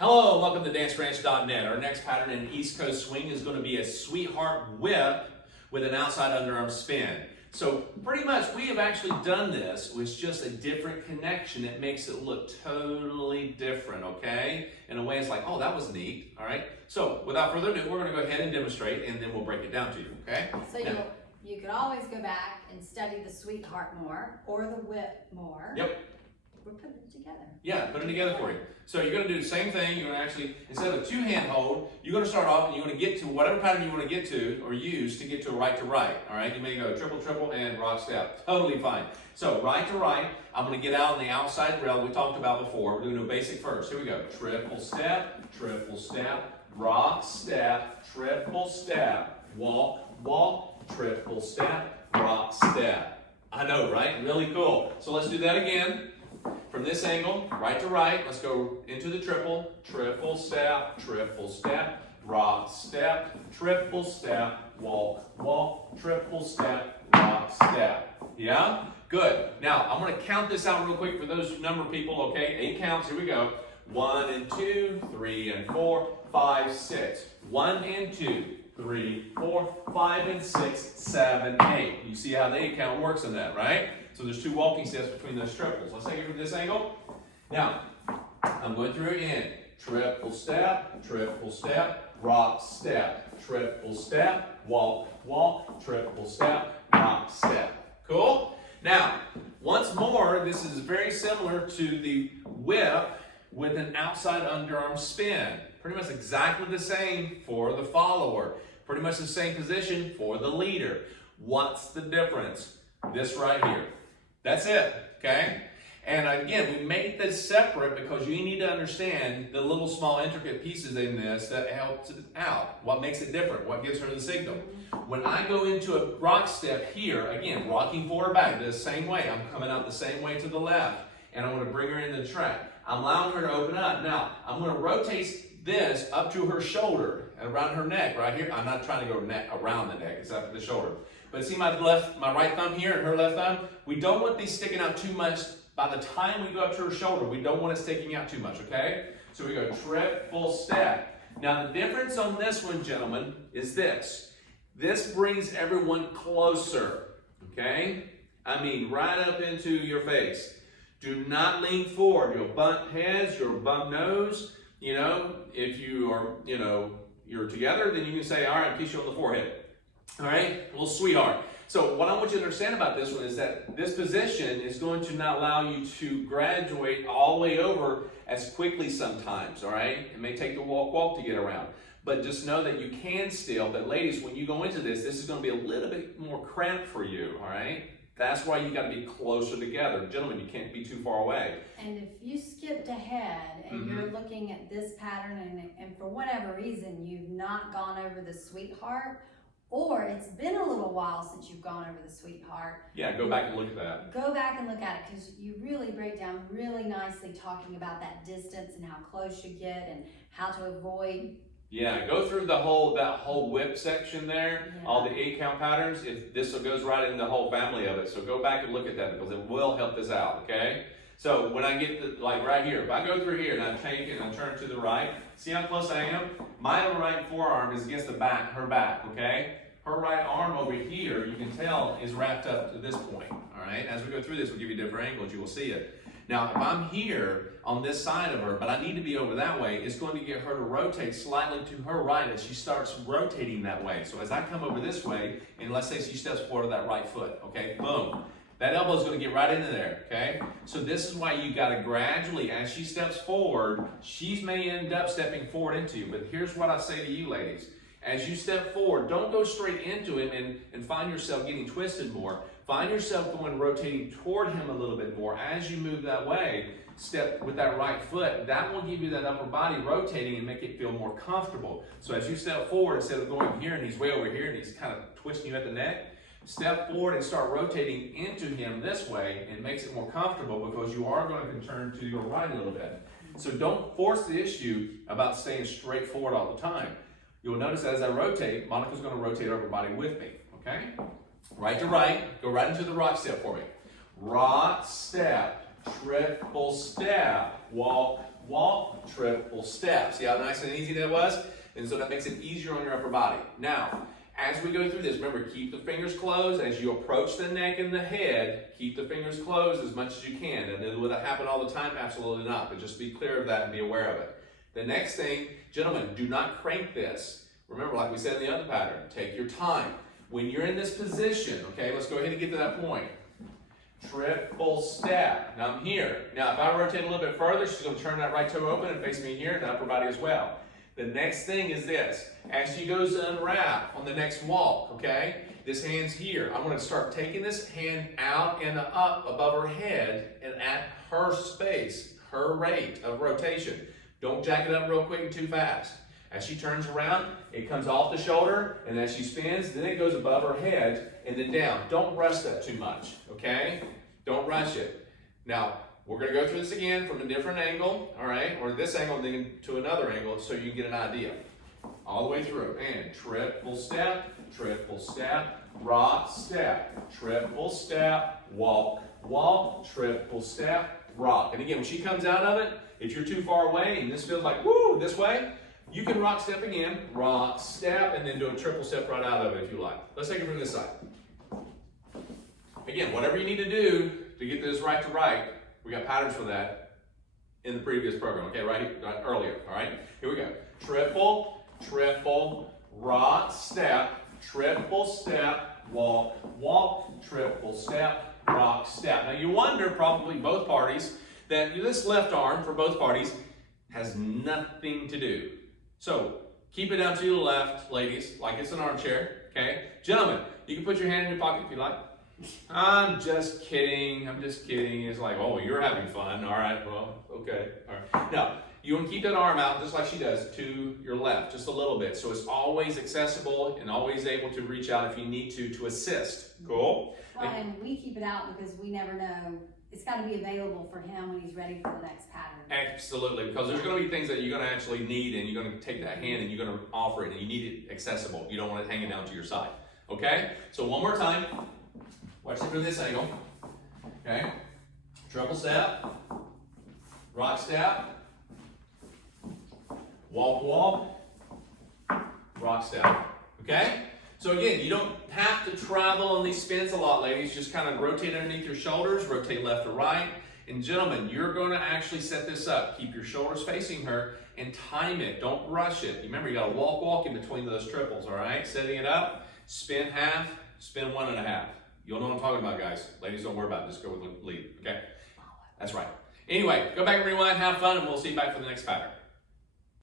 Hello, welcome to DanceRanch.net. Our next pattern in East Coast Swing is going to be a sweetheart whip with an outside underarm spin. So pretty much we have actually done this with just a different connection that makes it look totally different, okay? In a way it's like, oh, that was neat, all right? So without further ado, we're going to go ahead and demonstrate and then we'll break it down to you, okay? So you could always go back and study the sweetheart more or the whip more. Yep. We're putting it together. Yeah, put it together for you. So you're going to do the same thing. You're going to actually, instead of a two-hand hold, you're going to start off and you're going to get to whatever pattern you want to get to or use to get to a right to right. All right, you may go triple, triple, and rock step. Totally fine. So right to right, I'm going to get out on the outside rail we talked about before. We're going to do a basic first. Here we go. Triple step, rock step, triple step, walk, triple step, rock step. I know, right? Really cool. So let's do that again. From this angle, right to right, let's go into the triple step, rock step, triple step, walk, triple step, rock step. Yeah? Good. Now, I'm going to count this out real quick for those number people, okay? 8 counts, here we go. 1 and 2, 3 and 4, 5, 6. 1 and 2, 3, 4, 5 and 6, 7, 8. You see how the 8 count works in that, right? So there's 2 walking steps between those triples. Let's take it from this angle. Now, I'm going through again. Triple step, rock step, triple step, walk, triple step, rock step. Cool? Now, once more, this is very similar to the whip with an outside underarm spin. Pretty much exactly the same for the follower. Pretty much the same position for the leader. What's the difference? This right here. That's it, okay? And again, we made this separate because you need to understand the little small intricate pieces in this that helps it out. What makes it different? What gives her the signal? When I go into a rock step here, again, rocking forward back the same way. I'm coming out the same way to the left, and I'm going to bring her into the track. I'm allowing her to open up. Now, I'm going to rotate this up to her shoulder and around her neck right here. I'm not trying to go around the neck, it's up to the shoulder. But see my right thumb here and her left thumb? We don't want these sticking out too much. By the time we go up to her shoulder, we don't want it sticking out too much, okay? So we go triple step. Now the difference on this one, gentlemen, is this. This brings everyone closer, okay? I mean, right up into your face. Do not lean forward. You'll butt heads, you'll bump nose. You know, if you are, you're together, then you can say, all right, kiss you on the forehead. All right, a little sweetheart. So what I want you to understand about this one is that this position is going to not allow you to graduate all the way over as quickly sometimes, all right? It may take the walk to get around. But just know that you can still, but ladies, when you go into this is going to be a little bit more cramped for you, all right? That's why you got to be closer together. Gentlemen, you can't be too far away. And if you skipped ahead and you're looking at this pattern and for whatever reason you've not gone over the sweetheart, or it's been a little while since you've gone over the sweetheart. Yeah, go back and look at that. Go back and look at it because you really break down really nicely talking about that distance and how close you get and how to avoid. Yeah, go through that whole whip section there, all the 8 count patterns. This goes right in the whole family of it. So go back and look at that because it will help this out, okay? So when I get like right here, if I go through here and I take it and I turn to the right, see how close I am? My right forearm is against her back, okay? Her right arm over here, you can tell, is wrapped up to this point, all right? As we go through this, we'll give you different angles, you will see it. Now, if I'm here on this side of her, but I need to be over that way, it's going to get her to rotate slightly to her right as she starts rotating that way. So as I come over this way, and let's say she steps forward to that right foot, okay, boom. That elbow is going to get right into there, okay? So this is why you got to gradually, as she steps forward, she may end up stepping forward into you. But here's what I say to you, ladies. As you step forward, don't go straight into him and find yourself getting twisted more. Find yourself rotating toward him a little bit more. As you move that way, step with that right foot. That will give you that upper body rotating and make it feel more comfortable. So as you step forward, instead of going here and he's way over here and he's kind of twisting you at the neck, step forward and start rotating into him this way. It makes it more comfortable because you are going to turn to your right a little bit. So don't force the issue about staying straight forward all the time. You'll notice as I rotate, Monica's going to rotate her upper body with me, okay? Right to right, go right into the rock step for me. Rock step, triple step, walk, walk, triple step. See how nice and easy that was? And so that makes it easier on your upper body. Now, as we go through this, remember, keep the fingers closed. As you approach the neck and the head, keep the fingers closed as much as you can. And will that happen all the time? Absolutely not. But just be clear of that and be aware of it. The next thing, gentlemen, do not crank this. Remember, like we said in the other pattern, take your time. When you're in this position, okay, let's go ahead and get to that point. Triple step. Now I'm here. Now if I rotate a little bit further, she's going to turn that right toe open and face me here in the upper body as well. The next thing is this. As she goes to unwrap on the next walk, okay, this hand's here. I'm going to start taking this hand out and up above her head and at her space, her rate of rotation. Don't jack it up real quick and too fast. As she turns around, it comes off the shoulder, and as she spins, then it goes above her head and then down. Don't rush that too much, okay? Don't rush it. Now, we're going to go through this again from a different angle, all right? Or this angle, then to another angle, so you can get an idea. All the way through. And triple step, rock, step, triple step, walk, walk, triple step, rock. And again, when she comes out of it, if you're too far away and this feels like, woo, this way, you can rock step again, rock step, and then do a triple step right out of it if you like. Let's take it from this side. Again, whatever you need to do to get this right to right, we got patterns for that in the previous program, okay, right earlier, all right? Here we go. Triple, triple, rock step, triple step, walk, walk, triple step, rock step. Now you wonder, probably both parties, that this left arm for both parties has nothing to do. So keep it down to the left, ladies, like it's an armchair, okay? Gentlemen, you can put your hand in your pocket if you like. I'm just kidding, It's like, oh, you're having fun. All right, well, okay, all right. Now, you want to keep that arm out just like she does to your left, just a little bit. So it's always accessible and always able to reach out if you need to assist. Cool? Well, and we keep it out because we never know. It's got to be available for him when he's ready for the next pattern. Absolutely, because there's going to be things that you're going to actually need, and you're going to take that hand and you're going to offer it, and you need it accessible. You don't want it hanging down to your side. Okay? So one more time. Watch it from this angle. Okay? Triple step. Rock step. Walk, walk. Rock step. Okay? So again, you don't have to travel on these spins a lot, ladies. Just kind of rotate underneath your shoulders, rotate left to right. And gentlemen, you're going to actually set this up. Keep your shoulders facing her and time it. Don't rush it. Remember, you got to walk, walk in between those triples, all right? Setting it up, spin half, spin 1.5. You'll know what I'm talking about, guys. Ladies, don't worry about it. Just go with the lead, okay? That's right. Anyway, go back and rewind, have fun, and we'll see you back for the next pattern.